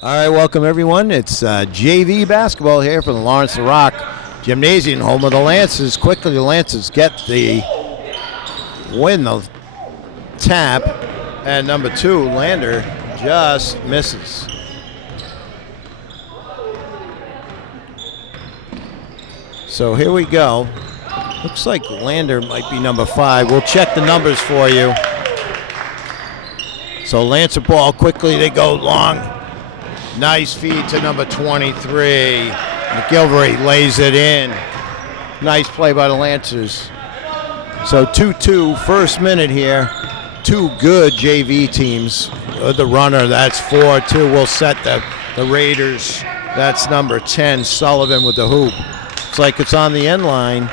All right, welcome everyone. It's JV basketball here from the Lawrence the Rock Gymnasium, home of the Lancers. Quickly, the Lancers win the tap, and number 2, Lander, just misses. So here we go. Looks like Lander might be number 5. We'll check the numbers for you. So Lancer ball, quickly they go long. Nice feed to number 23. McGilvery lays it in. Nice play by the Lancers. So 2-2, first minute here. 2 good JV teams. The runner, that's 4-2. Will set the Raiders. That's number 10, Sullivan with the hoop. It's like it's on the end line.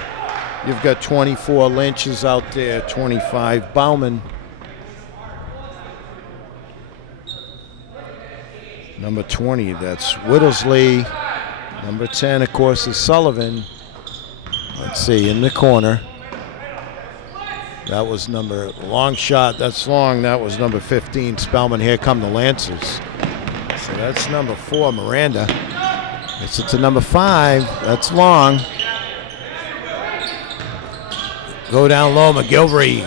You've got 24 Lynch's out there, 25 Bauman. Number 20, that's Whittlesley. Number 10, of course, is Sullivan. Let's see, in the corner. That was long shot, that's long. That was number 15, Spellman. Here come the Lancers. So that's number 4, Miranda. Gets it to number 5, that's long. Go down low, McGilvery.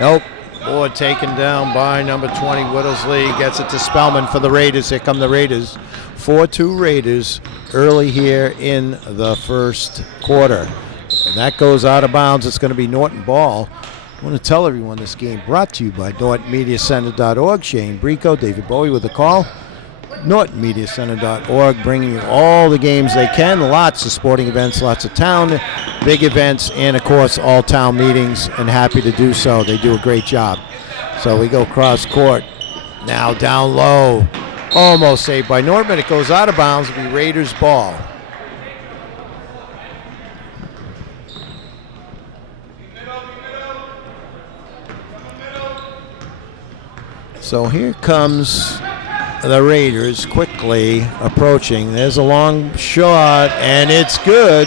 Nope. Board taken down by number 20, Whittlesley. Gets it to Spellman for the Raiders. Here come the Raiders. 4-2 Raiders early here in the first quarter. And that goes out of bounds. It's going to be Norton ball. I want to tell everyone this game brought to you by NortonMediaCenter.org. Shane Brico, David Bowie with the call. NortonMediaCenter.org, bringing you all the games they can. Lots of sporting events, lots of town, big events, and of course all town meetings, and happy to do so. They do a great job. So we go cross court. Now down low. Almost saved by Norton, but it goes out of bounds. It'll be Raiders ball. So here comes the Raiders quickly approaching. There's a long shot, and it's good.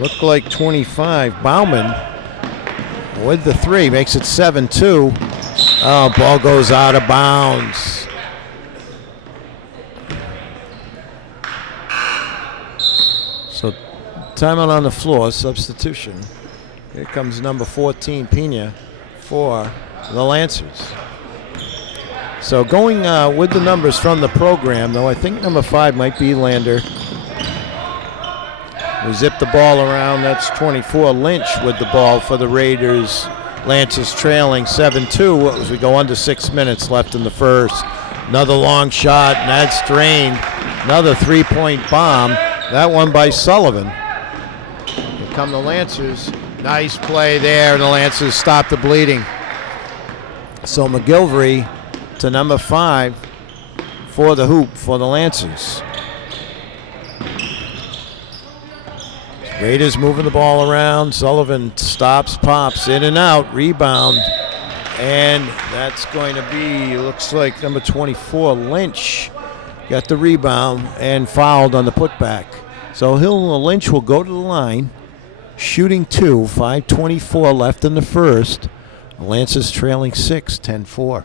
Looked like 25. Bauman with the 3 makes it 7-2. Oh, ball goes out of bounds. So timeout on the floor, substitution. Here comes number 14, Pena, for the Lancers. So going with the numbers from the program, though, I think number 5 might be Lander. We zip the ball around. That's 24. Lynch with the ball for the Raiders. Lancers trailing 7-2 as we go under 6 minutes left in the first. Another long shot, and that's drained. Another 3-point bomb. That one by Sullivan. Here come the Lancers. Nice play there, and the Lancers stop the bleeding. So McGilvery to number 5 for the hoop for the Lancers. Raiders moving the ball around. Sullivan stops, pops, in and out, rebound. And that's going to be, looks like number 24, Lynch, got the rebound and fouled on the putback. So Lynch will go to the line, shooting 2, 5:24 left in the first. The Lancers trailing 6, 10-4.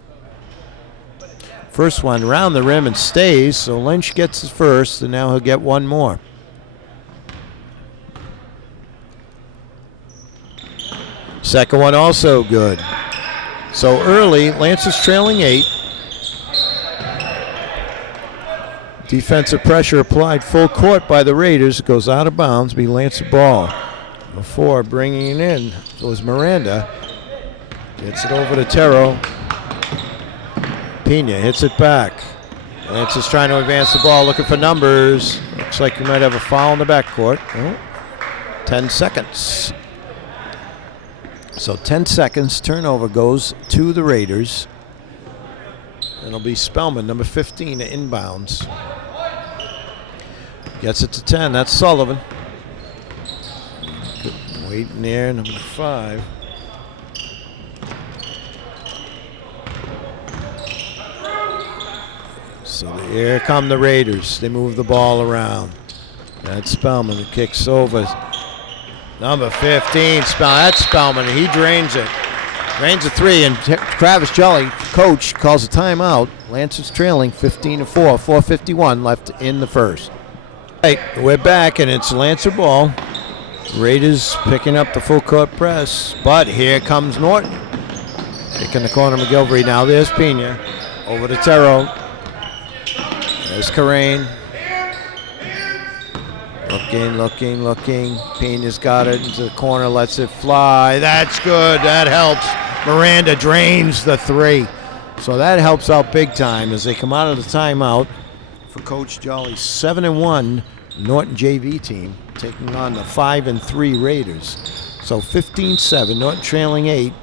First one around the rim and stays, so Lynch gets his first, and now he'll get one more. Second one also good. So early, Lancers trailing 8. Defensive pressure applied full court by the Raiders. It goes out of bounds, be Lancer ball. Before bringing it in was Miranda. Gets it over to Terrell. Pena hits it back. Lancers trying to advance the ball, looking for numbers. Looks like you might have a foul in the backcourt. 10 seconds. So 10 seconds, turnover goes to the Raiders. It'll be Spellman, number 15, inbounds. Gets it to 10, that's Sullivan. Waiting there, number 5. So here come the Raiders. They move the ball around. That's Spellman who kicks over. Number 15, that's Spellman. He drains it. Drains a three, and Travis Jolly, coach, calls a timeout. Lancers trailing 15-4, 4:51 left in the first. Right, we're back, and it's Lancer ball. Raiders picking up the full court press, but here comes Norton. Kick in the corner, McGilvery. Now there's Pena. Over to Terrell. There's Karain. Looking. Pena's got it into the corner, lets it fly. That's good. That helps. Miranda drains the three. So that helps out big time as they come out of the timeout for Coach Jolly's 7-1 Norton JV team taking on the 5-3 Raiders. So 15-7, Norton trailing 8.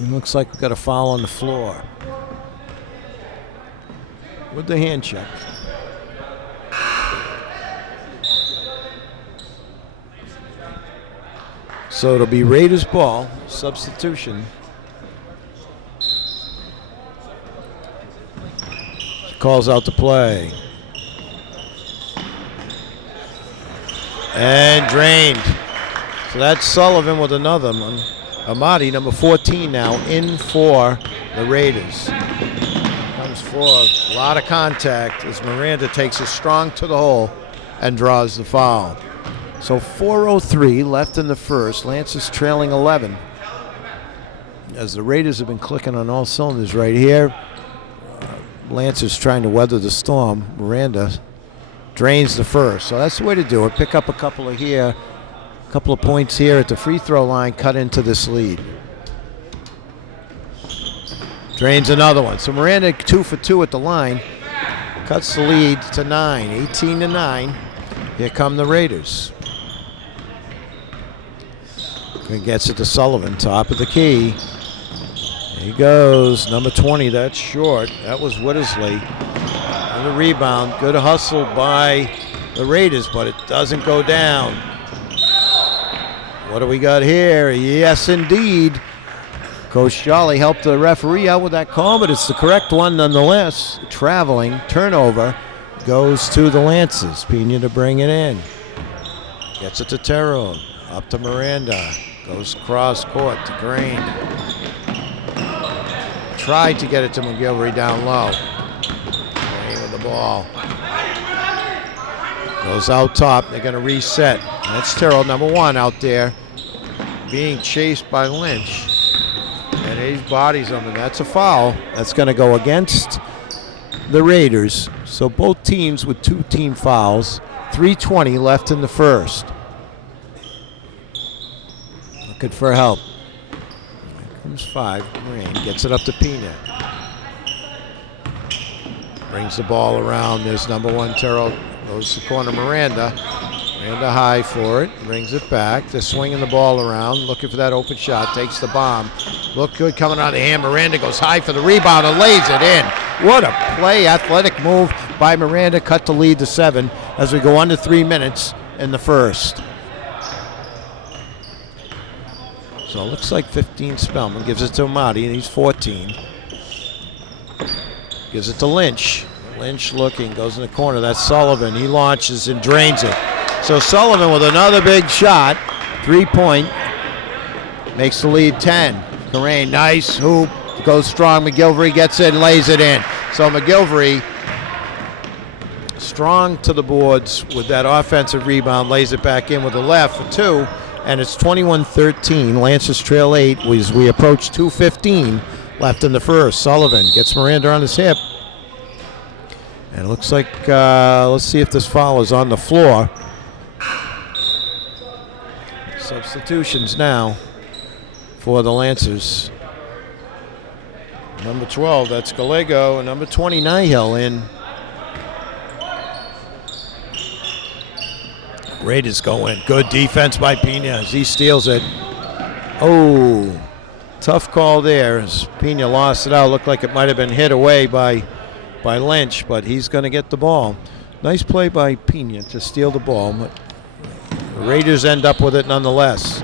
It looks like we've got a foul on the floor with the hand check. So it'll be Raiders ball, substitution. Calls out the play. And drained. So that's Sullivan with another one. Amati, number 14 now, in for the Raiders. Comes for a lot of contact as Miranda takes it strong to the hole and draws the foul. So 4:03 left in the first. Lancers trailing 11. As the Raiders have been clicking on all cylinders right here. Lancers trying to weather the storm. Miranda drains the first. So that's the way to do it. Pick up a couple of points here at the free throw line, cut into this lead. Drains another one. So Miranda 2 for 2 at the line. Cuts the lead to 9, 18-9. Here come the Raiders. And gets it to Sullivan, top of the key. There he goes, number 20, that's short. That was Wittersley. And the rebound, good hustle by the Raiders, but it doesn't go down. What do we got here? Yes, indeed. Coach Jolly helped the referee out with that call, but it's the correct one nonetheless. Traveling, turnover, goes to the Lancers. Pena to bring it in. Gets it to Terrell, up to Miranda. Goes cross court to Green. Tried to get it to McGilvery down low. Green with the ball. Goes out top. They're going to reset. That's Terrell, number 1 out there, being chased by Lynch. And he bodies him, and that's a foul. That's going to go against the Raiders. So both teams with 2 team fouls. 3:20 left in the first. Looking for help. Here comes 5. Green gets it up to Pena. Brings the ball around. There's number 1 Terrell. Goes to corner Miranda. Miranda high for it. Brings it back. They're swinging the ball around. Looking for that open shot. Takes the bomb. Look good coming out of the hand. Miranda goes high for the rebound and lays it in. What a play. Athletic move by Miranda. Cut the lead to 7 as we go under 3 minutes in the first. So it looks like 15 Spellman. Gives it to Amati, and he's 14. Gives it to Lynch. Lynch looking, goes in the corner. That's Sullivan. He launches and drains it. So Sullivan with another big shot. 3-point. Makes the lead 10. Karain, nice hoop. Goes strong. McGilvery gets it and lays it in. So McGilvery strong to the boards with that offensive rebound. Lays it back in with the left for 2. And it's 21-13. Lancers trail 8 as we approach 2:15 left in the first. Sullivan gets Miranda on his hip. And it looks like, let's see if this foul is on the floor. Substitutions now for the Lancers. Number 12, that's Gallego, and number 20, Nihill in. Raiders go in. Good defense by Pena as he steals it. Oh, tough call there as Pena lost it out. Looked like it might have been hit away by Lynch, but he's going to get the ball. Nice play by Pena to steal the ball, but the Raiders end up with it nonetheless.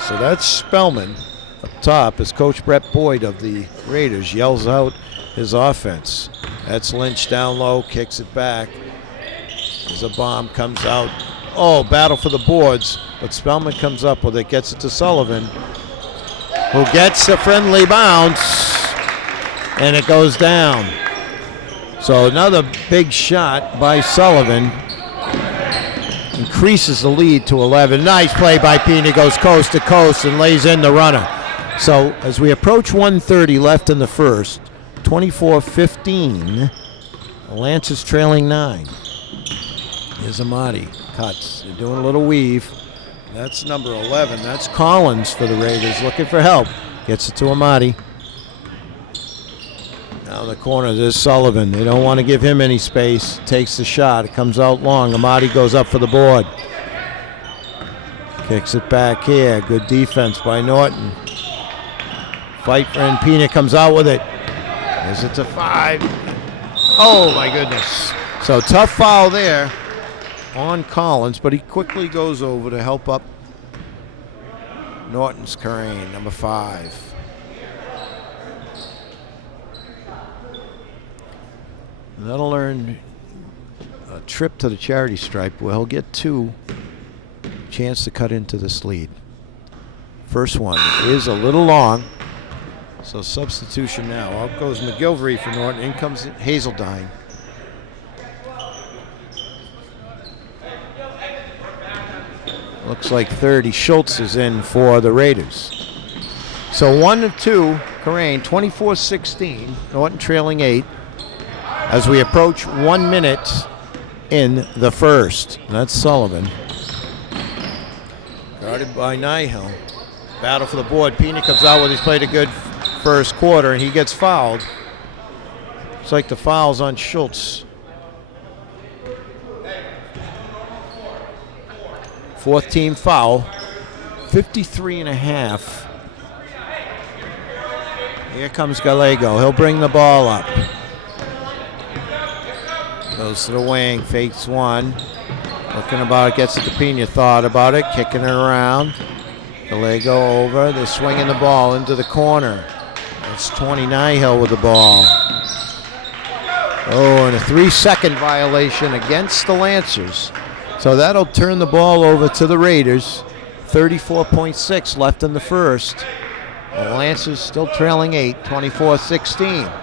So that's Spellman up top as Coach Brett Boyd of the Raiders yells out his offense. That's Lynch down low, kicks it back. As a bomb comes out. Oh, battle for the boards. But Spellman comes up with it, gets it to Sullivan, who gets a friendly bounce, and it goes down. So another big shot by Sullivan. Increases the lead to 11. Nice play by Pena, goes coast to coast and lays in the runner. So as we approach 1:30 left in the first, 24-15, Lance is trailing 9. Here's Amati, cuts, they're doing a little weave. That's number 11, that's Collins for the Raiders, looking for help. Gets it to Amati. Down the corner, there's Sullivan. They don't want to give him any space. Takes the shot. It comes out long. Amati goes up for the board. Kicks it back here. Good defense by Norton. Fight for and Pena comes out with it. Is it to 5? Oh, my goodness. So tough foul there on Collins, but he quickly goes over to help up Norton's Crane, number 5. That'll earn a trip to the charity stripe where he'll get 2. Chance to cut into this lead. First one is a little long, so substitution now. Out goes McGilvery for Norton. In comes Hazeldine. Looks like 30. Schultz is in for the Raiders. So 1 of 2, Karain, 24-16. Norton trailing 8. As we approach 1 minute in the first. That's Sullivan. Guarded by Nihil. Battle for the board. Pena comes out with he's played a good first quarter and he gets fouled. It's like the foul's on Schultz. 4th team foul. 53.5. Here comes Gallego. He'll bring the ball up. Goes to the wing, fakes one. Looking about it, gets it to Pena, thought about it, kicking it around. Gallego over, they're swinging the ball into the corner. It's 29 Hill with the ball. Oh, and a 3-second violation against the Lancers. So that'll turn the ball over to the Raiders. 34.6 left in the first. The Lancers still trailing 8, 24-16.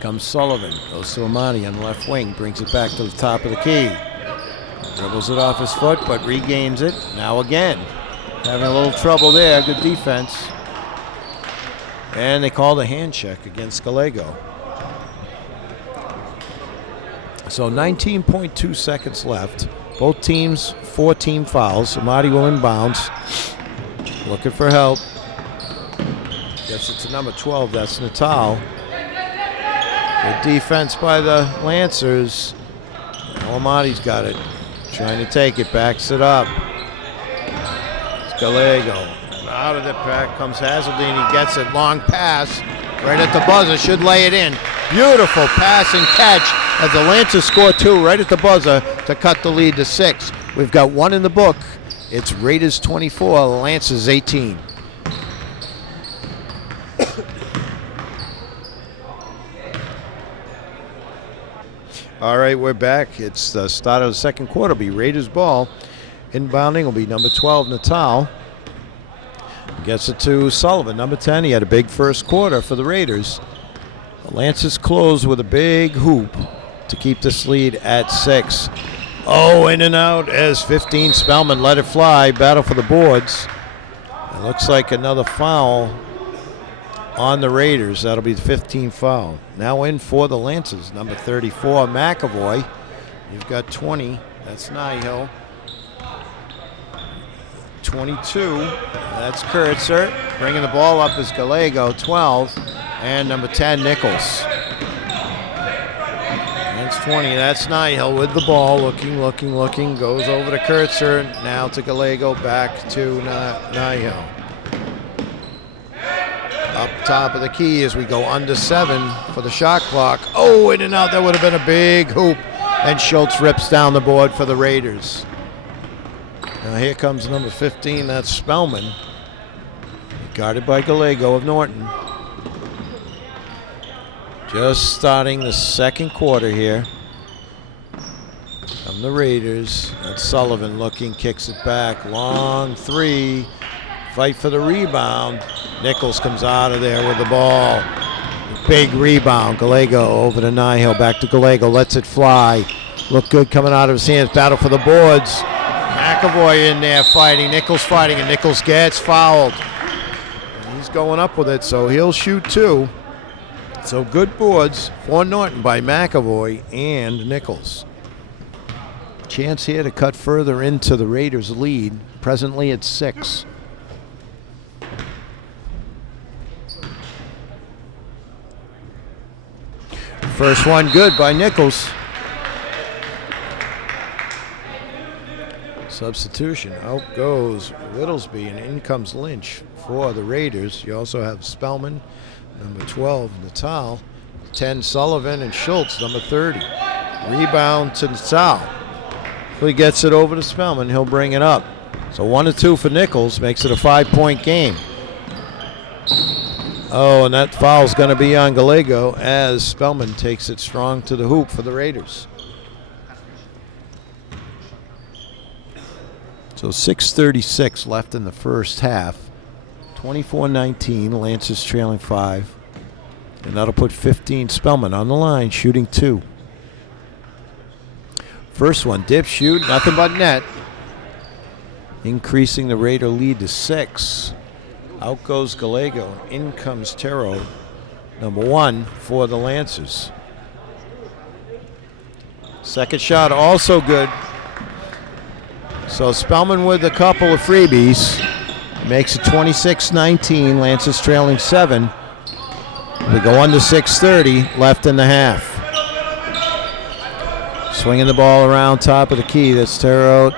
Comes Sullivan, goes to Amati on the left wing, brings it back to the top of the key. Dribbles it off his foot, but regains it. Now again, having a little trouble there, good defense. And they called a hand check against Gallego. So 19.2 seconds left. Both teams, 4 team fouls. Amati will inbounds. Looking for help. Gets it to number 12, that's Natal. Good defense by the Lancers. Now Amati's got it. Trying to take it, backs it up. It's Gallego. Out of the pack comes Hazeldine. He gets it, long pass. Right at the buzzer, should lay it in. Beautiful pass and catch as the Lancers score 2 right at the buzzer to cut the lead to 6. We've got 1 in the book. It's Raiders 24, Lancers 18. All right, we're back. It's the start of the second quarter. It'll be Raiders ball. Inbounding will be number 12, Natal. Gets it to Sullivan, number 10. He had a big first quarter for the Raiders. The Lancers close with a big hoop to keep this lead at 6. Oh, in and out as 15. Spellman let it fly. Battle for the boards. It looks like another foul on the Raiders. That'll be the 15th foul. Now in for the Lancers, number 34, McAvoy. You've got 20. That's Nihil. 22. That's Kurtzer. Bringing the ball up is Gallego, 12. And number 10, Nichols. That's 20. That's Nihil with the ball. Looking. Goes over to Kurtzer. Now to Gallego. Back to Nihil. Up top of the key as we go under 7 for the shot clock. Oh, in and out. That would have been a big hoop. And Schultz rips down the board for the Raiders. Now here comes number 15. That's Spellman. Guarded by Gallego of Norton. Just starting the second quarter here. from the Raiders. That's Sullivan looking, kicks it back. Long three. Fight for the rebound. Nichols comes out of there with the ball. Big rebound. Gallego over to Nihill. Back to Gallego. Lets it fly. Look good coming out of his hands. Battle for the boards. McAvoy in there fighting. Nichols fighting, and Nichols gets fouled. And he's going up with it, so he'll shoot two. So good boards for Norton by McAvoy and Nichols. Chance here to cut further into the Raiders' lead. Presently at 6. First one good by Nichols. Substitution. Out goes Whittlesby and in comes Lynch for the Raiders. You also have Spellman, number 12, Natal, 10, Sullivan, and Schultz, number 30. Rebound to Natal. He gets it over to Spellman. He'll bring it up. So 1-2 for Nichols. Makes it a 5-point game. Oh, and that foul's going to be on Gallego as Spellman takes it strong to the hoop for the Raiders. So 6:36 left in the first half. 24-19. Lancers trailing 5. And that'll put 15. Spellman on the line, shooting 2. First one, dip, shoot, nothing but net. Increasing the Raider lead to 6. Out goes Gallego, and in comes Terrell, number 1 for the Lancers. Second shot also good. So Spellman with a couple of freebies. Makes it 26-19, Lancers trailing 7. We go under 6:30 left in the half. Swinging the ball around top of the key. That's Terrell.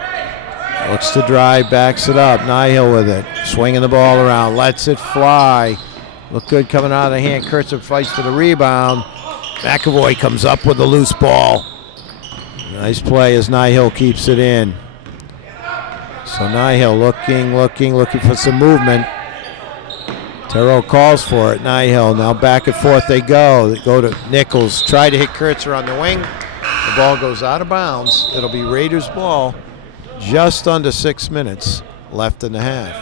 Looks to drive, backs it up. Nihill with it. Swinging the ball around, lets it fly. Look good coming out of the hand. Kurtzer fights for the rebound. McAvoy comes up with the loose ball. Nice play as Nihill keeps it in. So Nihill looking for some movement. Terrell calls for it. Nihill now back and forth they go. They go to Nichols. Try to hit Kurtzer on the wing. The ball goes out of bounds. It'll be Raiders ball. Just under 6 minutes left in the half.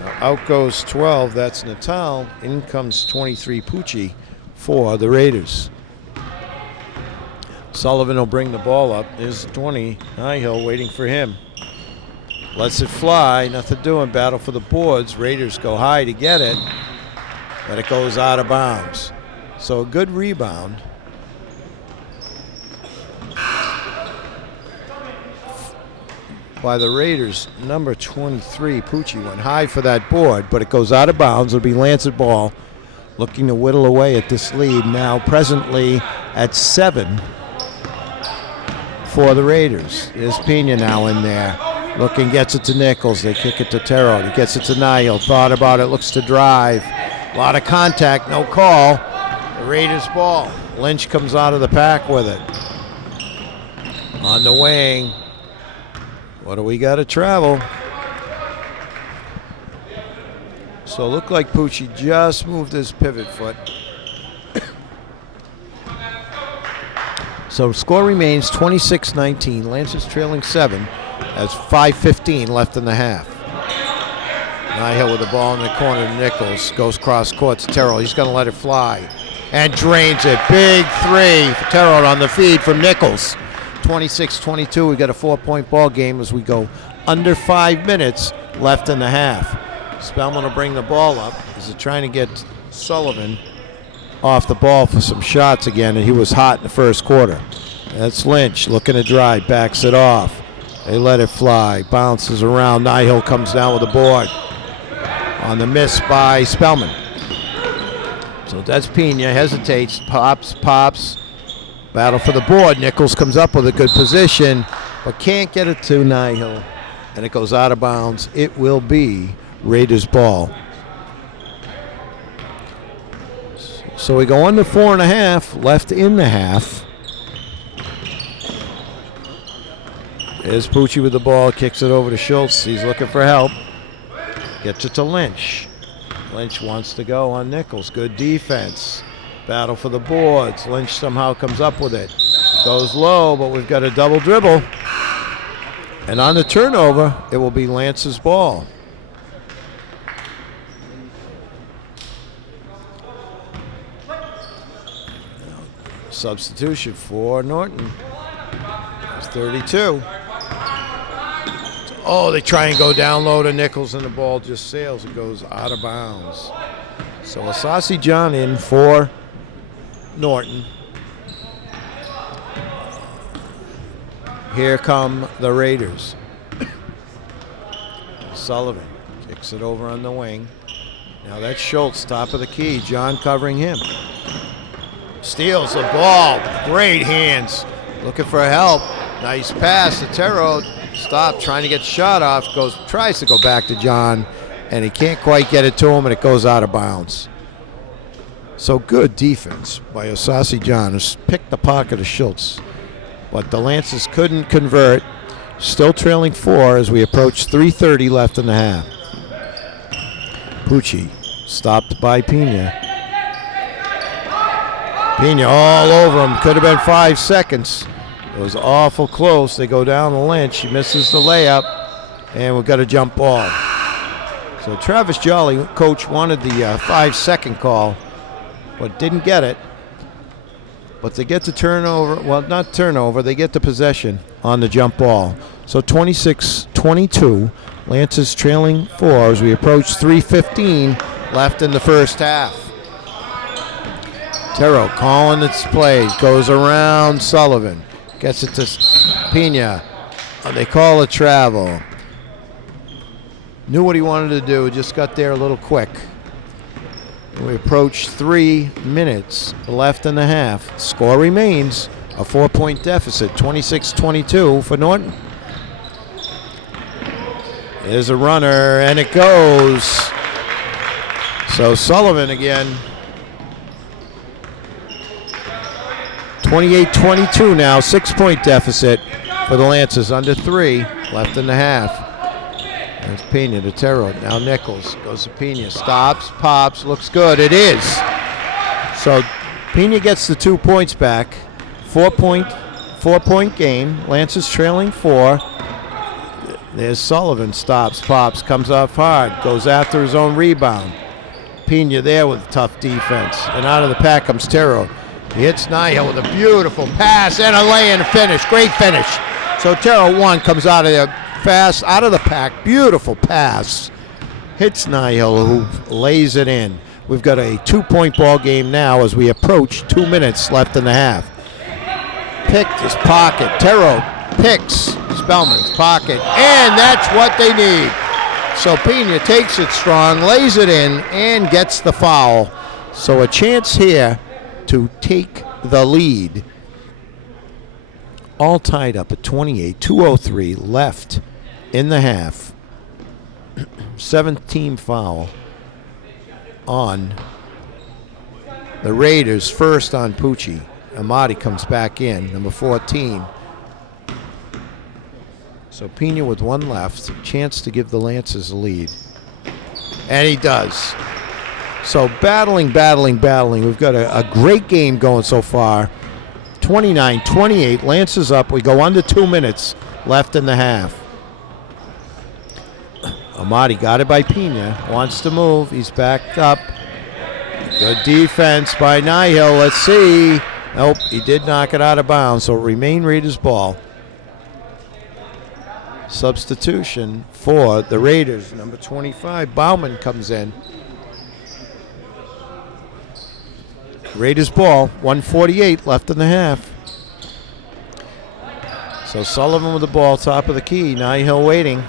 Now out goes 12. That's Natal. In comes 23 Pucci for the Raiders. Sullivan will bring the ball up. There's 20. Nihill waiting for him. Lets it fly. Nothing doing. Battle for the boards. Raiders go high to get it. But it goes out of bounds. So a good rebound. By the Raiders, number 23, Pucci, went high for that board, but it goes out of bounds. It'll be Lancers ball, looking to whittle away at this lead. Now presently at 7 for the Raiders. There's Pena now in there. Looking, gets it to Nichols. They kick it to Terrell. He gets it to Nihill. Thought about it, looks to drive. A lot of contact, no call. The Raiders ball. Lynch comes out of the pack with it. On the wing. What do we got to travel? So it looked like Pucci just moved his pivot foot. So score remains 26-19. Lancers trailing 7 as 5:15 left in the half. Nihill with the ball in the corner to Nichols. Goes cross court to Terrell. He's going to let it fly. And drains it. Big 3 for Terrell on the feed from Nichols. 26-22, we got a 4-point ball game as we go under 5 minutes left in the half. Spellman will bring the ball up. He's trying to get Sullivan off the ball for some shots again, and he was hot in the first quarter. That's Lynch looking to drive, backs it off. They let it fly, bounces around. Nihill comes down with the board on the miss by Spellman. So that's Pena, hesitates, pops. Battle for the board. Nichols comes up with a good position, but can't get it to Nihill, and it goes out of bounds. It will be Raiders ball. So we go under 4.5 left in the half. There's Pucci with the ball, kicks it over to Schultz. He's looking for help. Gets it to Lynch. Lynch wants to go on Nichols. Good defense. Battle for the boards. Lynch somehow comes up with it. Goes low, but we've got a double dribble. And on the turnover, it will be Lance's ball. Substitution for Norton. It's 32. Oh, they try and go down low to Nichols, and the ball just sails. It goes out of bounds. So Asasi John in for Norton. Here come the Raiders. Sullivan kicks it over on the wing. Now that's Schultz, top of the key. John covering him. Steals the ball. Great hands. Looking for help. Nice pass to Terrell. Stop trying to get the shot off. Tries to go back to John, and he can't quite get it to him, and it goes out of bounds. So good defense by Asasi John, who's picked the pocket of Schultz. But the Lancers couldn't convert. Still trailing 4 as we approach 3:30 left in the half. Pucci stopped by Pena. Pena all over him. Could have been 5 seconds. It was awful close. They go down the Lynch. He misses the layup, and we've got a jump ball. So Travis Jolly, coach, wanted the 5-second call, but didn't get it. But they get the turnover. Well, not turnover. They get the possession on the jump ball. So 26-22. Lancers trailing 4 as we approach 3:15 left in the first half. Terrell calling its plays. Goes around Sullivan. Gets it to Pena. They call it travel. Knew what he wanted to do. Just got there a little quick. We approach 3 minutes left in the half. Score remains a 4-point deficit, 26-22 for Norton. There's a runner, and it goes. So Sullivan again. 28-22 now, 6-point deficit for the Lancers. Under 3 left in the half. There's Pena to Terrell. Now Nichols goes to Pena. Stops, pops, looks good. It is. So Pena gets the 2 points back. 4-point game. Lancers trailing 4. There's Sullivan. Stops, pops, comes off hard. Goes after his own rebound. Pena there with tough defense. And out of the pack comes Terrell. He hits Nihil with a beautiful pass and a lay-in finish. Great finish. So Terrell 1 comes out of there fast, out of the pack. Beautiful pass. Hits Nihil, who lays it in. We've got a 2-point ball game now as we approach 2 minutes left in the half. Picked his pocket. Terrell picks Spellman's pocket, and that's what they need. So Pena takes it strong, lays it in, and gets the foul. So a chance here to take the lead. All tied up at 28, 2:03 left in the half. 7th-team foul on the Raiders, first on Pucci. Amati comes back in, number 14. So Pena with 1 left, chance to give the Lancers a lead. And he does. So battling. We've got a great game going so far. 29-28, Lancers up. We go under 2 minutes left in the half. Amati got it by Pena. Wants to move. He's backed up. Good defense by Nihil. Let's see. Nope, he did knock it out of bounds. So remain Raiders ball. Substitution for the Raiders. Number 25, Bauman comes in. Raiders ball, 1:48 left in the half. So Sullivan with the ball, top of the key. Nihil waiting.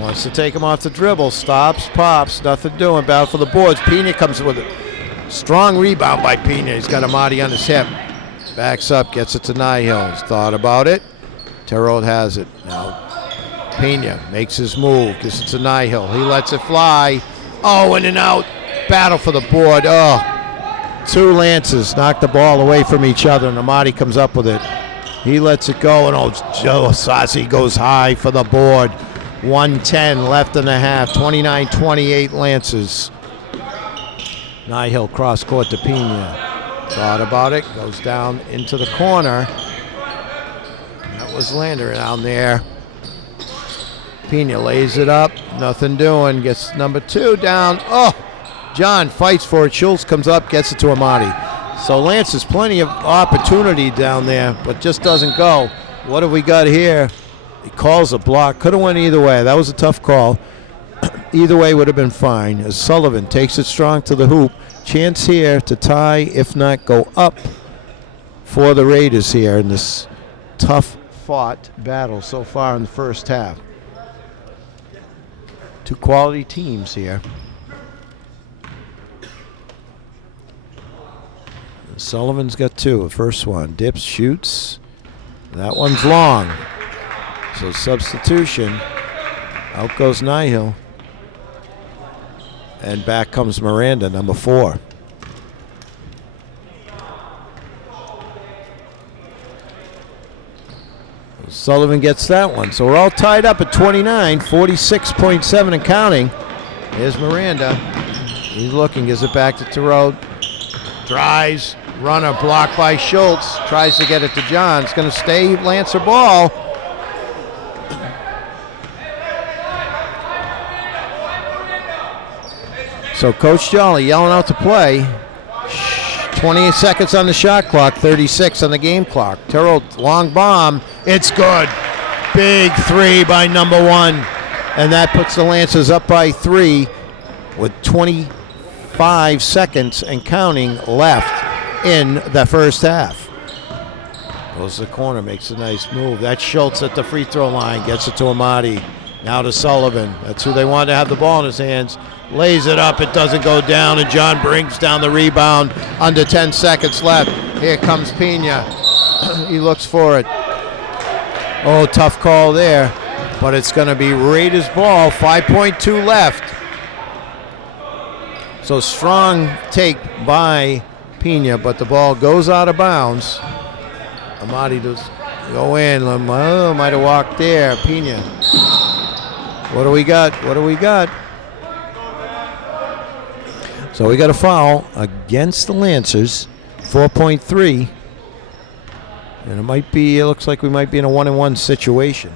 Wants to take him off the dribble. Stops, pops, nothing doing. Battle for the boards. Pena comes with a strong rebound by Pena. He's got Amati on his hip. Backs up, gets it to Nihil. He's thought about it. Terrell has it. Now Pena makes his move. Gives it to Nihil. He lets it fly. Oh, in and out. Battle for the board. Oh, 2 Lancers knock the ball away from each other, and Amati comes up with it. He lets it go, and Joe Asasi goes high for the board. 1:10 left in the half. 29-28 Lancers. Nihil cross court to Pena. Thought about it. Goes down into the corner. That was Lander down there. Pena lays it up. Nothing doing. Gets number 2 down. Oh, John fights for it. Schultz comes up, gets it to Amati. So Lance has plenty of opportunity down there, but just doesn't go. What have we got here? He calls a block. Could have went either way. That was a tough call. Either way would have been fine. As Sullivan takes it strong to the hoop. Chance here to tie, if not go up, for the Raiders here in this tough-fought battle so far in the first half. Two quality teams here. Sullivan's got 2. The first one dips, shoots. That one's long. So substitution. Out goes Nihil. And back comes Miranda, number 4. Sullivan gets that one. So we're all tied up at 29, 46.7 and counting. Here's Miranda. He's looking, gives it back to Thoreau. Drives, runner blocked by Schultz. Tries to get it to John. It's going to stay Lancer ball. So Coach Jolly yelling out to play. 28 seconds on the shot clock, 36 on the game clock. Terrell, long bomb. It's good. Big 3 by number 1. And that puts the Lancers up by 3 with 25 seconds and counting left in the first half. Goes to the corner, makes a nice move. That's Schultz at the free throw line, gets it to Amati. Now to Sullivan. That's who they wanted to have the ball in his hands. Lays it up, it doesn't go down, and John brings down the rebound. Under 10 seconds left. Here comes Pena. He looks for it. Oh, tough call there. But it's going to be Raiders ball. 5.2 left. So strong take by Pena, but the ball goes out of bounds. Amati does go in. Oh, might have walked there. Pena. What do we got? What do we got? So we got a foul against the Lancers, 4.3. And it looks like we might be in a 1-and-1 situation.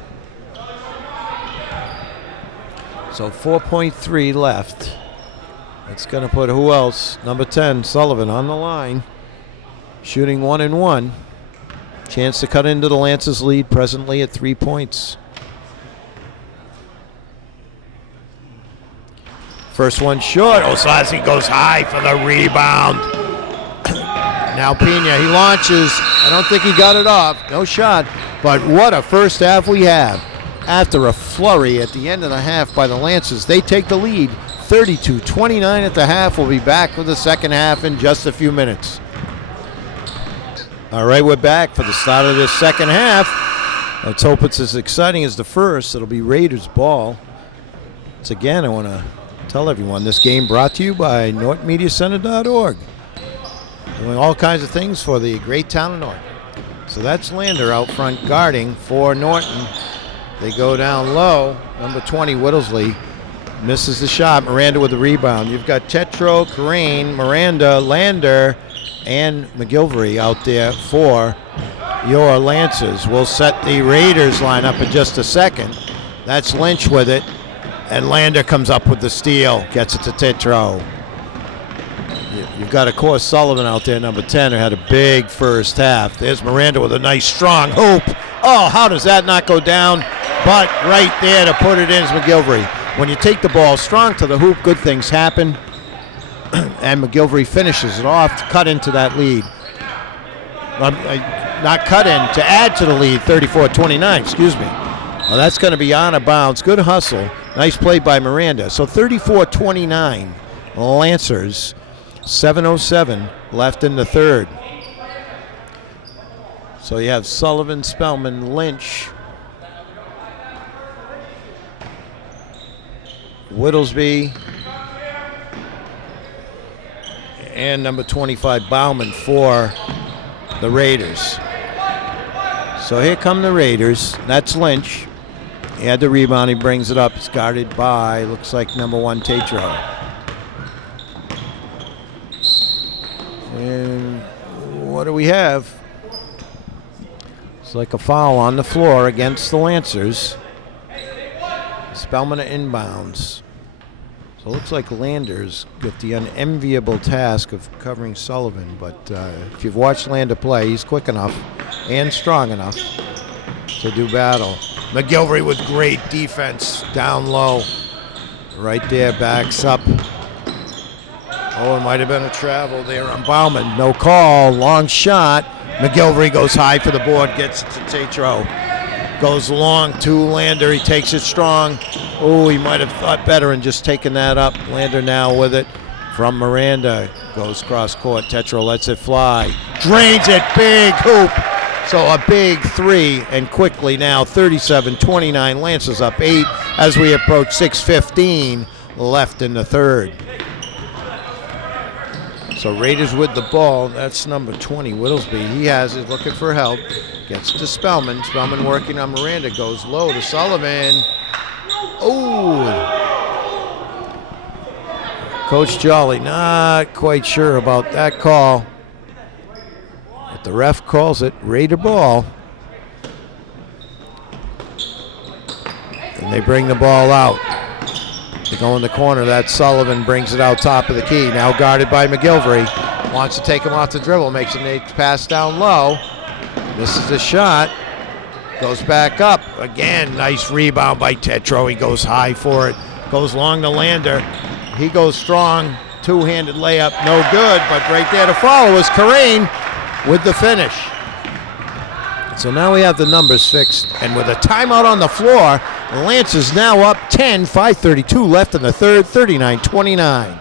So 4.3 left. It's going to put who else? Number 10, Sullivan, on the line. Shooting 1-and-1. Chance to cut into the Lancers' lead presently at 3 points. First one short. Osasi goes high for the rebound. Now Pena, he launches. I don't think he got it off. No shot. But what a first half we have. After a flurry at the end of the half by the Lancers, they take the lead 32-29 at the half. We'll be back with the second half in just a few minutes. All right, we're back for the start of this second half. Let's hope it's as exciting as the first. It'll be Raiders ball. Once again, I want to tell everyone this game brought to you by NortonMediaCenter.org. Doing all kinds of things for the great town of Norton. So that's Lander out front guarding for Norton. They go down low. Number 20, Whittlesley, misses the shot. Miranda with the rebound. You've got Tetro, Corrine, Miranda, Lander, and McGilvery out there for your Lancers. We'll set the Raiders line up in just a second. That's Lynch with it. And Lander comes up with the steal, gets it to Tetro. You've got, of course, Sullivan out there, number 10, who had a big first half. There's Miranda with a nice, strong hoop. Oh, how does that not go down? But right there to put it in is McGilvery. When you take the ball strong to the hoop, good things happen. And McGilvery finishes it off to cut into that lead. Not cut in, to add to the lead, 34-29, excuse me. Well, that's going to be out of bounds. Good hustle. Nice play by Miranda. So 34-29, Lancers. 7:07 left in the third. So you have Sullivan, Spellman, Lynch, Whittlesby, and number 25, Bauman for the Raiders. So here come the Raiders. That's Lynch. He had the rebound. He brings it up. It's guarded by, looks like, number 1, Tetro. And what do we have? It's like a foul on the floor against the Lancers. Spellman inbounds. So it looks like Lander's got the unenviable task of covering Sullivan, but if you've watched Lander play, he's quick enough and strong enough to do battle. McGilvery with great defense down low. Right there, backs up. Oh, it might have been a travel there on Bauman. No call, long shot. McGilvery goes high for the board, gets it to Tatro. Goes long to Lander, he takes it strong. Oh, he might have thought better and just taken that up. Lander now with it from Miranda. Goes cross court, Tetro lets it fly. Drains it, big hoop. So a big three, and quickly now 37-29. Lancers up 8 as we approach 6:15 left in the third. So Raiders with the ball. That's number 20, Whittlesby. He has it, looking for help. Gets to Spellman. Spellman working on Miranda. Goes low to Sullivan. Oh! Coach Jolly not quite sure about that call. But the ref calls it Raider ball. And they bring the ball out. They go in the corner. That Sullivan brings it out top of the key. Now guarded by McGilvery. Wants to take him off the dribble. Makes a pass down low. Misses the shot. Goes back up. Again, nice rebound by Tetro. He goes high for it. Goes long to Lander. He goes strong. Two-handed layup. No good. But right there to follow is Karain with the finish. So now we have the numbers fixed. And with a timeout on the floor, the Lancers now up 10, 5:32 left in the third, 39-29.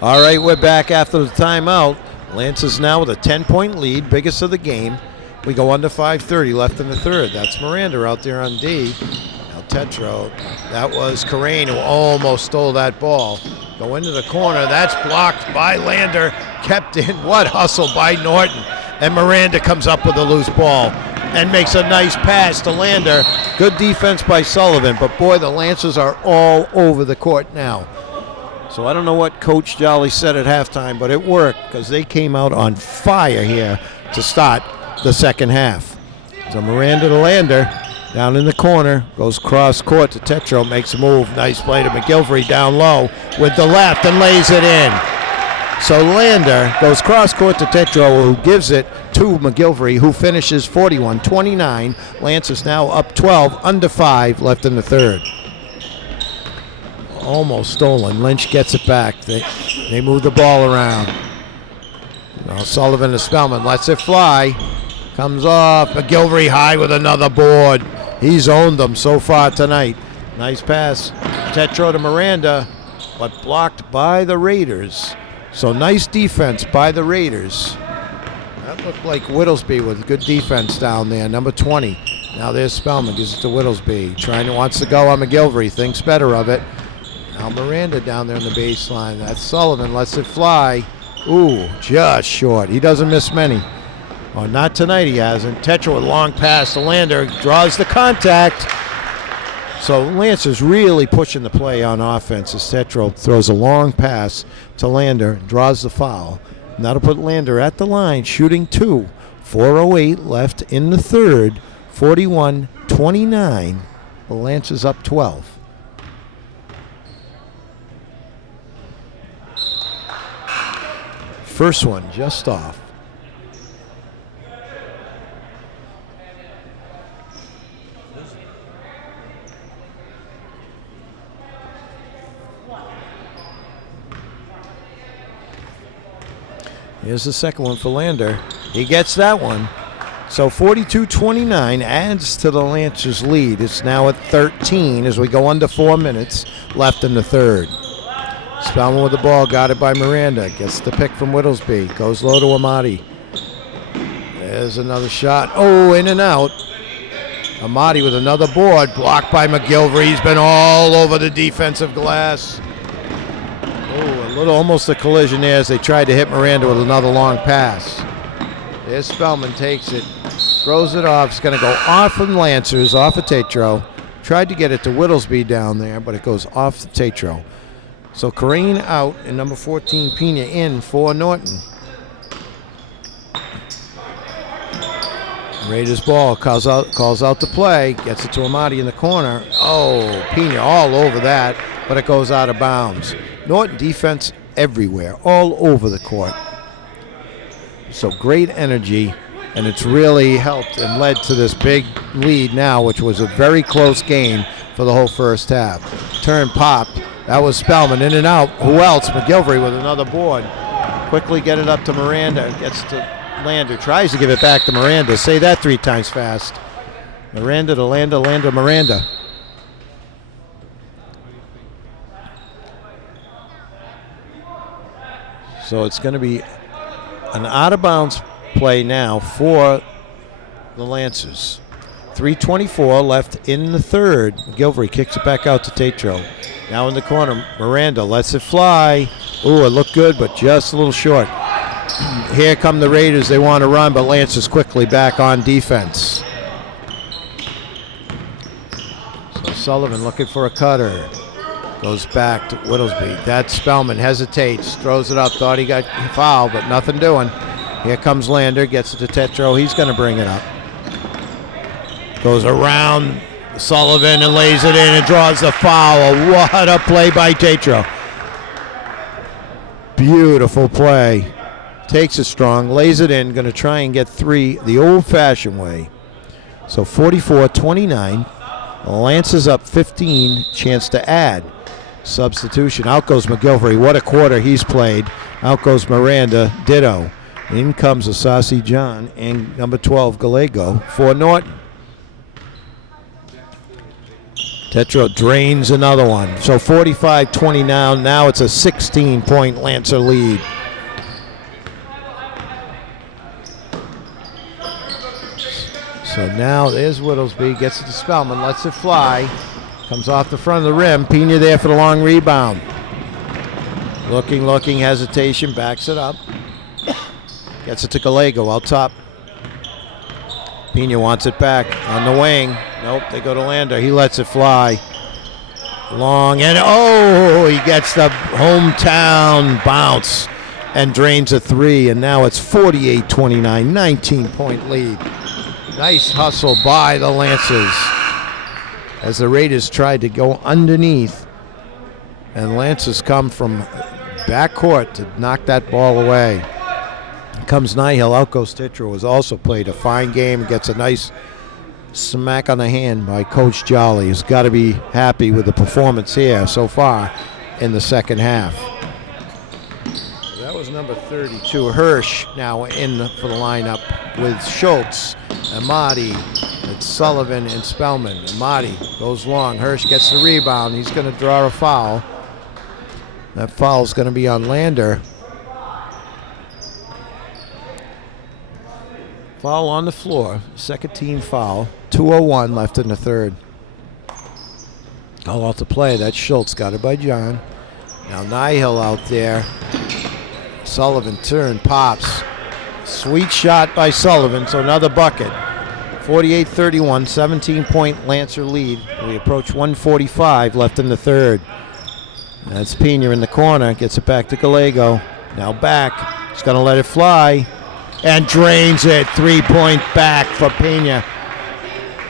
All right, we're back after the timeout. Lancers now with a 10-point lead, biggest of the game. We go under 5:30 left in the third. That's Miranda out there on D. Now Tetro, that was Karain who almost stole that ball. Go into the corner, that's blocked by Lander. Kept in, what hustle by Norton. And Miranda comes up with a loose ball and makes a nice pass to Lander. Good defense by Sullivan, but boy, the Lancers are all over the court now. So I don't know what Coach Jolly said at halftime, but it worked because they came out on fire here to start the second half. So Miranda to Lander, down in the corner, goes cross court to Tetro, makes a move. Nice play to McGilvery down low with the left and lays it in. So Lander goes cross court to Tetro, who gives it to McGilvery, who finishes 41-29. Lancers now up 12, under 5 left in the third. Almost stolen. Lynch gets it back. They move the ball around. Now Sullivan to Spellman lets it fly. Comes off. McGilvery high with another board. He's owned them so far tonight. Nice pass. Tetro to Miranda, but blocked by the Raiders. So nice defense by the Raiders. That looked like Whittlesby with good defense down there, number 20. Now there's Spellman, gives it to Whittlesby. Wants to go on McGilvery, thinks better of it. Now Miranda down there in the baseline. That's Sullivan, lets it fly. Ooh, just short. He doesn't miss many. Oh, not tonight he hasn't. Tetro with a long pass to Lander, draws the contact. So Lancers really pushing the play on offense as Tetro throws a long pass to Lander, draws the foul. And that'll put Lander at the line, shooting 2. 4:08 left in the third, 41-29. The Lancers up 12. First one just off. Here's the second one for Lander. He gets that one. So 42-29 adds to the Lancers' lead. It's now at 13 as we go under 4 minutes left in the third. Spellman with the ball, guarded by Miranda. Gets the pick from Whittlesby. Goes low to Amati. There's another shot. Oh, in and out. Amati with another board. Blocked by McGilvery. He's been all over the defensive glass. Oh, almost a collision there as they tried to hit Miranda with another long pass. There's Spellman, takes it. Throws it off. It's going to go off from Lancers, off of Tatro. Tried to get it to Whittlesby down there, but it goes off the Tatro. So Corrine out and number 14 Pena in for Norton. Raiders ball, calls out the play, gets it to Amati in the corner. Oh, Pena all over that, but it goes out of bounds. Norton defense everywhere, all over the court. So great energy, and it's really helped and led to this big lead now, which was a very close game for the whole first half. Turn popped. That was Spellman in and out. Who else? McGilvery with another board. Quickly get it up to Miranda. Gets to Lander. Tries to give it back to Miranda. Say that 3 times fast. Miranda to Lander, Lander, Miranda. So it's going to be an out-of-bounds play now for the Lancers. 3:24 left in the third. McGilvery kicks it back out to Tatro. Now in the corner, Miranda lets it fly. Ooh, it looked good, but just a little short. Here come the Raiders. They want to run, but Lancers quickly back on defense. So Sullivan looking for a cutter. Goes back to Whittlesby. That's Spellman, hesitates, throws it up, thought he got fouled, but nothing doing. Here comes Lander, gets it to Tetro. He's going to bring it up. Goes around Sullivan and lays it in and draws the foul. What a play by Tatro. Beautiful play. Takes it strong, lays it in, going to try and get 3 the old-fashioned way. So 44-29. Lancers up 15, chance to add. Substitution. Out goes McGilvery. What a quarter he's played. Out goes Miranda. Ditto. In comes Asasi John and number 12 Gallego for Norton. Tetro drains another one. So 45-20 now. Now it's a 16-point Lancer lead. So now there's Whittlesby. Gets it to Spellman. Lets it fly. Comes off the front of the rim. Pena there for the long rebound. Looking, hesitation. Backs it up. Gets it to Gallego out top. Pena wants it back on the wing. Nope, they go to Lander. He lets it fly. Long, and he gets the hometown bounce and drains a 3, and now it's 48-29, 19-point lead. Nice hustle by the Lancers as the Raiders tried to go underneath, and Lancers come from backcourt to knock that ball away. Comes Nihill, out goes Titro, has also played a fine game, gets a nice smack on the hand by Coach Jolly. He's got to be happy with the performance here so far in the second half. That was number 32, Hirsch, now for the lineup with Schultz, Amati, it's Sullivan and Spellman. Amati goes long, Hirsch gets the rebound, he's going to draw a foul. That foul's going to be on Lander. Foul on the floor, second team foul, 2:01 left in the third. Call out the play, that's Schultz, got it by John. Now Nihill out there. Sullivan turn, pops. Sweet shot by Sullivan, so another bucket. 48-31, 17-point Lancer lead. We approach 1:45 left in the third. That's Pena in the corner, gets it back to Gallego. Now back, he's gonna let it fly. And drains it, 3-point back for Pena.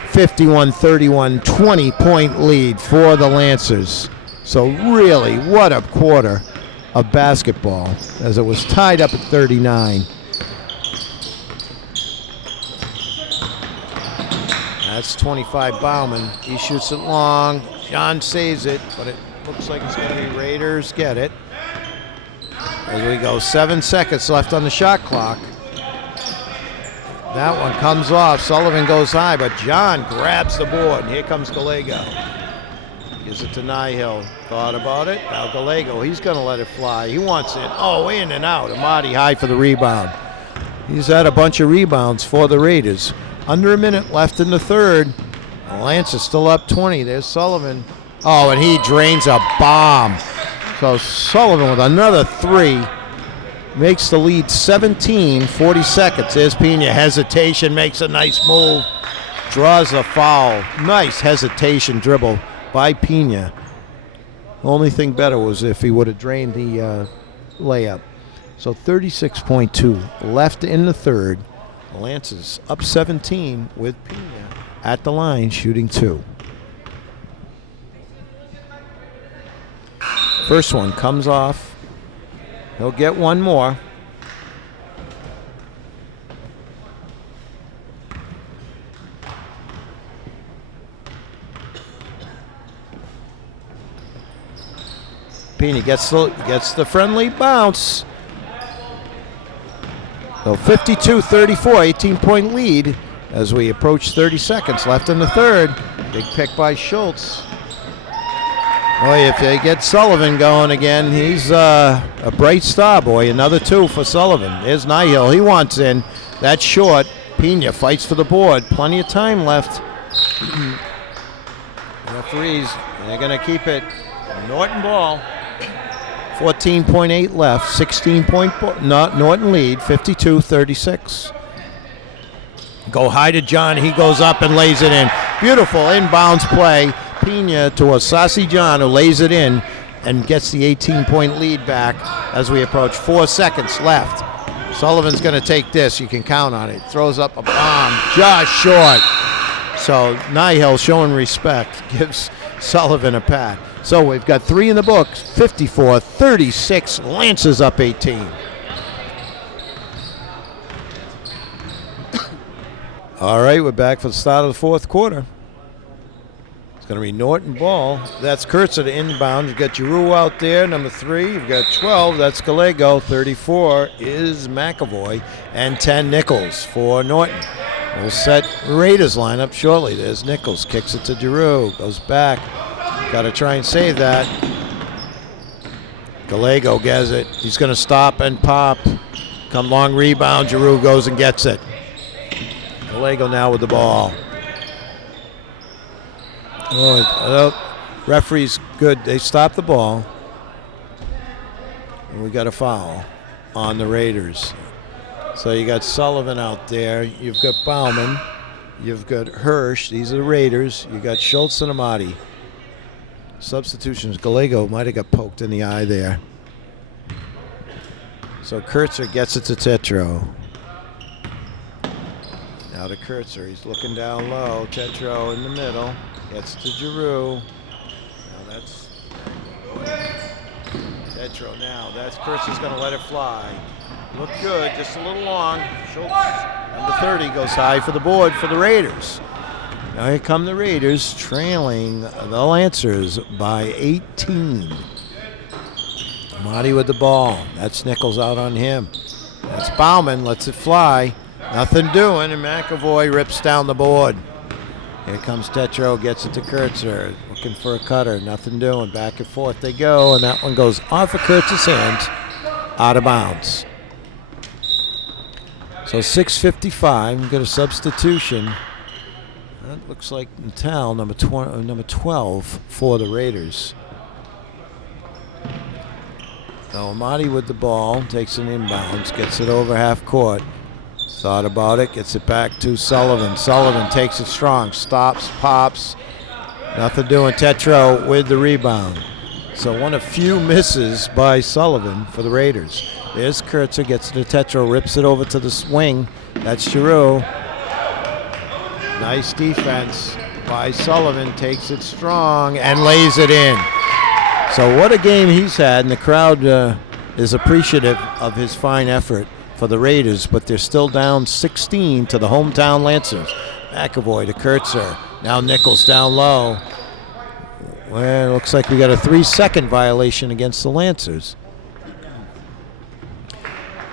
51-31, 20-point lead for the Lancers. So really, what a quarter of basketball as it was tied up at 39. That's 25 Bauman. He shoots it long. John saves it, but it looks like it's going to be Raiders get it. As we go, 7 seconds left on the shot clock. That one comes off. Sullivan goes high, but John grabs the board. Here comes Gallego. Gives it to Nihill. Thought about it. Now Gallego, he's going to let it fly. He wants it. Oh, in and out. Amati high for the rebound. He's had a bunch of rebounds for the Raiders. Under a minute left in the third. Lance is still up 20. There's Sullivan. Oh, and he drains a bomb. So Sullivan with another 3. Makes the lead 17, 40 seconds. There's Pena, hesitation, makes a nice move. Draws a foul. Nice hesitation dribble by Pena. Only thing better was if he would have drained the layup. So 36.2 left in the third. The Lancers up 17 with Pena at the line shooting 2. First one comes off. He'll get one more. Pena gets the friendly bounce. So 52-34, 18-point lead as we approach 30 seconds left in the third. Big pick by Schultz. Boy, if they get Sullivan going again, he's a bright star, boy. Another 2 for Sullivan. There's Nihil. He wants in. That's short. Pena fights for the board. Plenty of time left. Referees, they're going to keep it. Norton ball. 14.8 left. 16-point Norton lead. 52-36. Go high to John. He goes up and lays it in. Beautiful inbounds play. Pena to Asasi John, who lays it in and gets the 18-point lead back as we approach 4 seconds left. Sullivan's going to take this. You can count on it. Throws up a bomb just short. So Nihil showing respect, gives Sullivan a pat. So we've got 3 in the books. 54-36. Lancers up 18. All right, we're back for the start of the fourth quarter. Going to be Norton ball. That's Kurtzer to inbound. You've got Giroux out there, number 3. You've got 12. That's Gallego. 34 is McAvoy. And 10 Nichols for Norton. We'll set Raiders lineup shortly. There's Nichols. Kicks it to Giroux. Goes back. Got to try and save that. Gallego gets it. He's going to stop and pop. Come long rebound. Giroux goes and gets it. Gallego now with the ball. Referee's good. They stop the ball. And we got a foul on the Raiders. So you got Sullivan out there. You've got Bauman. You've got Hirsch. These are the Raiders. You got Schultz and Amati. Substitutions. Gallego might have got poked in the eye there. So Kurtzer gets it to Tetro. Now to Kurtzer. He's looking down low. Tetro in the middle. Gets to Giroux. Now that's Tetro now. That's Kurtzer's going to let it fly. Look good, just a little long. Schultz, number 30, goes high for the board for the Raiders. Now here come the Raiders trailing the Lancers by 18. Marty with the ball. That's Nichols out on him. That's Bauman, lets it fly. Nothing doing, and McAvoy rips down the board. Here comes Tetro, gets it to Kurtzer, looking for a cutter, nothing doing. Back and forth they go, and that one goes off of Kurtzer's hands, out of bounds. So 6:55, we've got a substitution. That looks like Natal, number 12 for the Raiders. So Amati with the ball, takes an inbounds, gets it over half court. Thought about it, gets it back to Sullivan. Sullivan takes it strong, stops, pops. Nothing doing. Tetro with the rebound. So one of few misses by Sullivan for the Raiders. There's Kurtzer, gets it to Tetro, rips it over to the swing. That's Giroux. Nice defense by Sullivan, takes it strong and lays it in. So what a game he's had, and the crowd is appreciative of his fine effort for the Raiders, but they're still down 16 to the hometown Lancers. McAvoy to Kurtzer. Now Nichols down low. Well, it looks like we got a 3-second violation against the Lancers.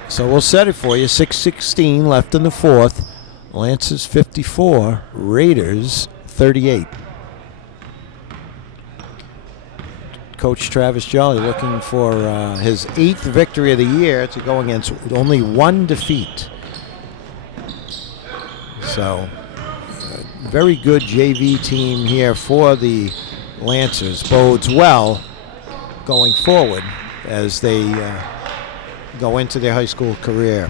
So we'll set it for you. 6:16 left in the fourth. Lancers 54, Raiders 38. Coach Travis Jolly looking for his 8th victory of the year to go against only one defeat. So, very good JV team here for the Lancers. Bodes well going forward as they go into their high school career.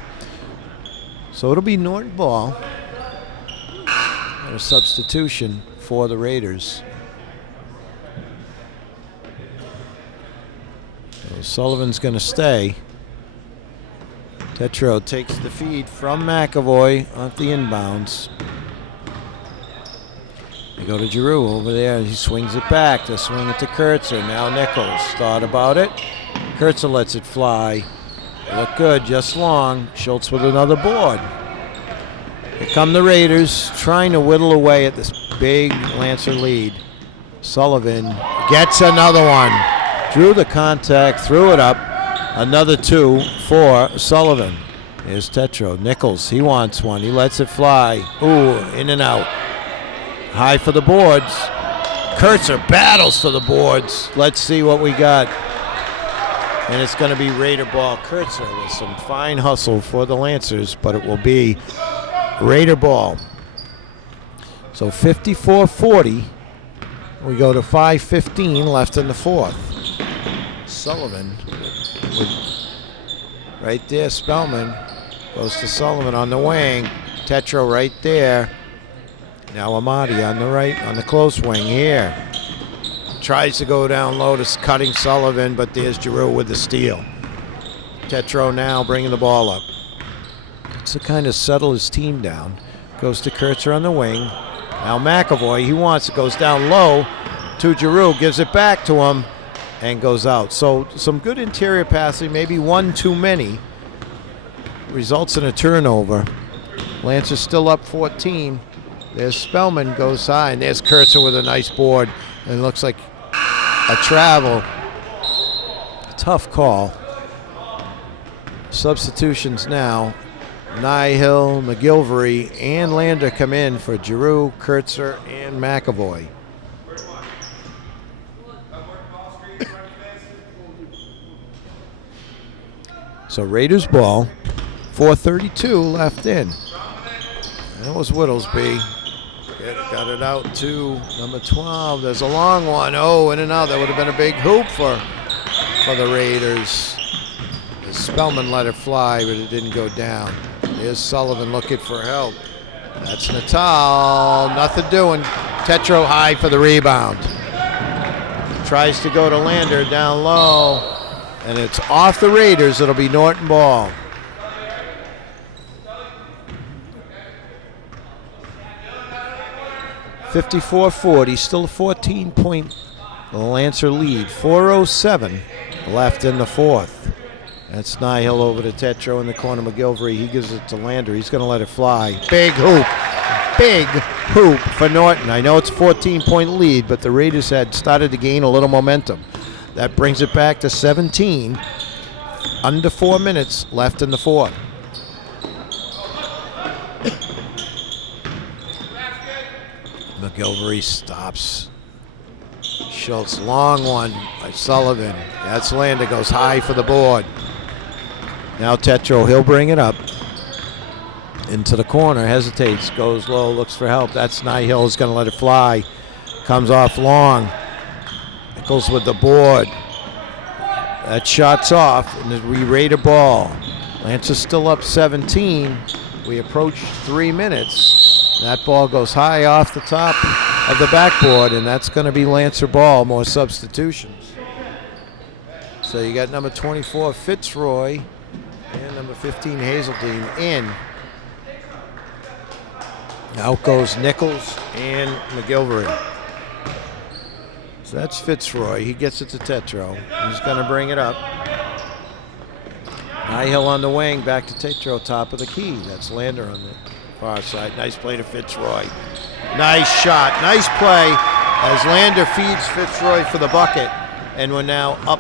So it'll be Norton ball. And a substitution for the Raiders. Sullivan's going to stay. Tetro takes the feed from McAvoy off the inbounds. They go to Giroux over there. He swings it back. They'll swing it to Kurtzer. Now Nichols thought about it. Kurtzer lets it fly. They look good, just long. Schultz with another board. Here come the Raiders, trying to whittle away at this big Lancer lead. Sullivan gets another one. Drew the contact, threw it up. Another 2 for Sullivan. Here's Tetro. Nichols, he wants one. He lets it fly. Ooh, in and out. High for the boards. Kurtzer battles for the boards. Let's see what we got. And it's going to be Raider ball. Kurtzer with some fine hustle for the Lancers, but it will be Raider ball. So 54-40. We go to 5:15 left in the fourth. Sullivan, right there, Spellman goes to Sullivan on the wing. Tetro right there. Now Amati on the right, on the close wing here. Tries to go down low to cutting Sullivan, but there's Giroux with the steal. Tetro now bringing the ball up. To kind of settle his team down. Goes to Kurtzer on the wing. Now McAvoy, he wants it, goes down low to Giroux, gives it back to him, and goes out. So some good interior passing, maybe one too many. Results in a turnover. Lancers still up 14. There's Spellman, goes high, and there's Kurtzer with a nice board. And it looks like a travel. Tough call. Substitutions now. Nihil, McGilvery, and Lander come in for Giroux, Kurtzer, and McAvoy. So Raiders ball, 4:32 left in. That was Whittlesby. Got it out to number 12. There's a long one. Oh, in and out. That would have been a big hoop for the Raiders. Spellman let it fly, but it didn't go down. There's Sullivan looking for help. That's Natal. Nothing doing. Tetro high for the rebound. Tries to go to Lander down low. And it's off the Raiders. It'll be Norton ball. (54-40), still a 14-point Lancer lead. 4:07 left in the fourth. That's Nihil over to Tetro in the corner. McGilvery, he gives it to Lander. He's going to let it fly. Big hoop. Big hoop for Norton. I know it's a 14-point lead, but the Raiders had started to gain a little momentum. That brings it back to 17. Under 4 minutes left in the fourth. McGilvery stops. Schultz, long one by Sullivan. That's Lander, goes high for the board. Now Tetro, he'll bring it up. Into the corner, hesitates, goes low, looks for help. That's Nihil, is going to let it fly. Comes off long. Nichols with the board. That shot's off, and we Raider ball. Lancer's still up 17. We approach 3 minutes. That ball goes high off the top of the backboard, and that's going to be Lancer ball. More substitutions. So you got number 24, Fitzroy, and number 15, Hazeltine in. Out goes Nichols and McGilvery. So that's Fitzroy. He gets it to Tetro. He's going to bring it up. Nihil on the wing, back to Tetro, top of the key. That's Lander on the far side. Nice play to Fitzroy. Nice shot. Nice play as Lander feeds Fitzroy for the bucket. And we're now up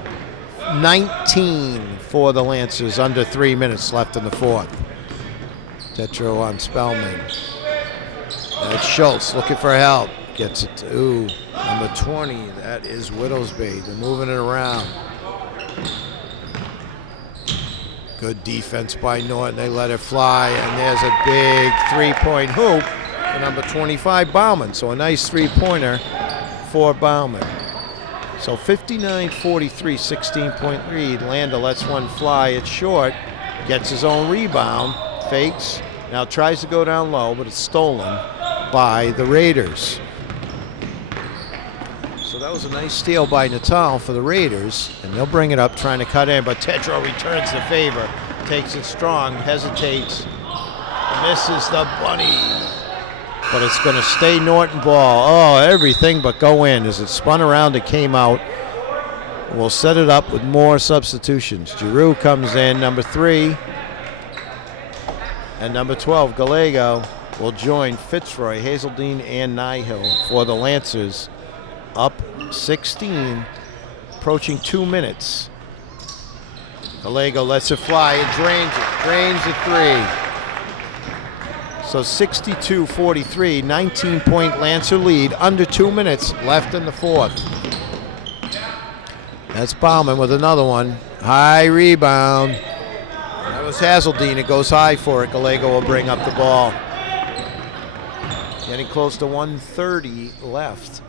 19 for the Lancers, under 3 minutes left in the fourth. Tetro on Spellman. That's Schultz looking for help. Gets it to number 20. That is Whittlesby. They're moving it around. Good defense by Norton. They let it fly, and there's a big three-point hoop for number 25, Bauman. So a nice three-pointer for Bauman. So 59-43, 16-point lead. Lander lets one fly. It's short. Gets his own rebound. Fakes. Now tries to go down low, but it's stolen by the Raiders. So that was a nice steal by Natal for the Raiders, and they'll bring it up, trying to cut in, but Tedrow returns the favor, takes it strong, hesitates, misses the bunny, but it's going to stay Norton ball. Oh, everything but go in. As it spun around, it came out. We'll set it up with more substitutions. Giroux comes in, number 3, and number 12, Gallego, will join Fitzroy, Hazeldine, and Nihil for the Lancers. Up 16, approaching 2 minutes. Gallego lets it fly and drains the 3. So 62-43, 19-point Lancer lead, under 2 minutes left in the fourth. That's Bauman with another one. High rebound. That was Hazeldine. It goes high for it. Gallego will bring up the ball. Getting close to 1:30 left.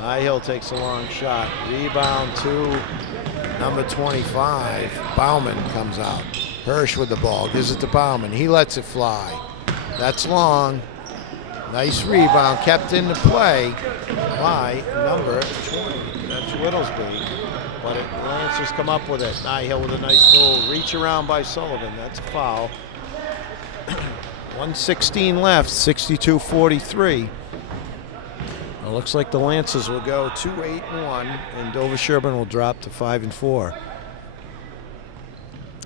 Nihil takes a long shot. Rebound to number 25. Bauman comes out. Hirsch with the ball. Gives it to Bauman. He lets it fly. That's long. Nice rebound. Kept into play by number 20. That's Whittlesby. But Lancers come up with it. Nihil with a nice move. Reach around by Sullivan. That's a foul. 1:16 left. 62-43. It looks like the Lancers will go 2-8-1, and Dover-Sherborn will drop to 5-4.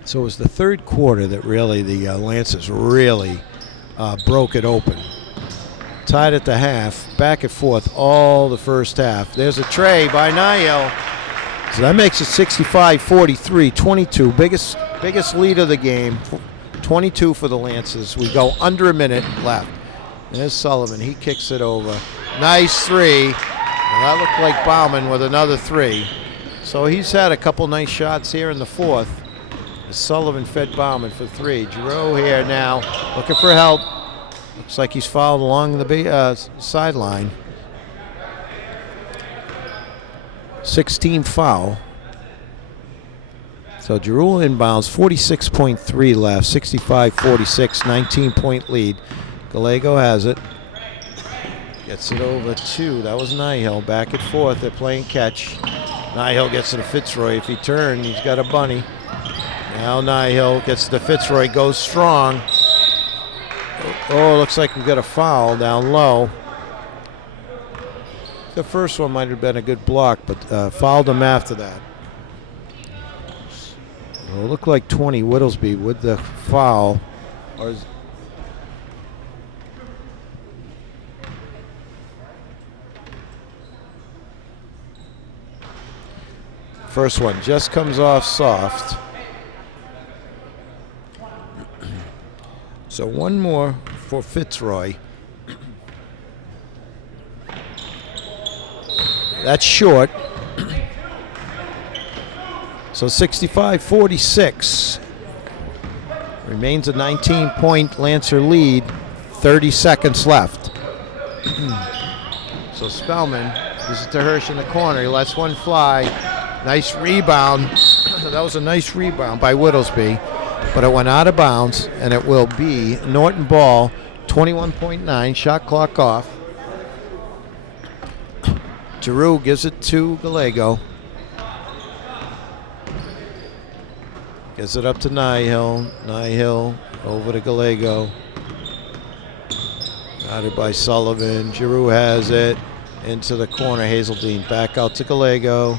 So it was the third quarter that really the Lancers really broke it open. Tied at the half, back and forth all the first half. There's a tray by Nihil. So that makes it 65-43, 22. Biggest lead of the game, 22 for the Lancers. We go under a minute left. There's Sullivan. He kicks it over. Nice 3. And that looked like Bauman with another 3. So he's had a couple nice shots here in the fourth. Sullivan fed Bauman for 3. Giroux here now, looking for help. Looks like he's fouled along the sideline. 16 foul. So Giroux inbounds, 46.3 left, 65-46, 19-point lead. Gallego has it. Gets it over 2. That was Nihil. Back and forth. They're playing catch. Nihil gets it to Fitzroy. If he turns, he's got a bunny. Now Nihil gets to Fitzroy. Goes strong. Oh, looks like we've got a foul down low. The first one might have been a good block, but fouled him after that. It'll look like 20, Whittlesby with the foul. Or is first one just comes off soft. So one more for Fitzroy. That's short. So 65-46. Remains a 19-point Lancer lead. 30 seconds left. So Spellman gives it to Hirsch in the corner. He lets one fly. Nice rebound. That was a nice rebound by Whittlesby. But it went out of bounds, and it will be Norton ball, 21.9, shot clock off. Giroux gives it to Gallego. Gives it up to Nihil. Nihil over to Gallego. Got it by Sullivan. Giroux has it into the corner. Hazeldine back out to Gallego.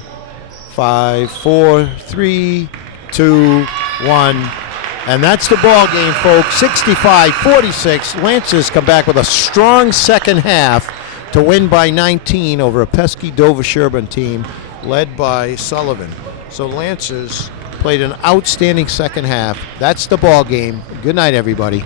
5, 4, 3, 2, 1. And that's the ball game, folks. 65-46. Lancers come back with a strong second half to win by 19 over a pesky Dover-Sherborn team led by Sullivan. So Lancers played an outstanding second half. That's the ball game. Good night, everybody.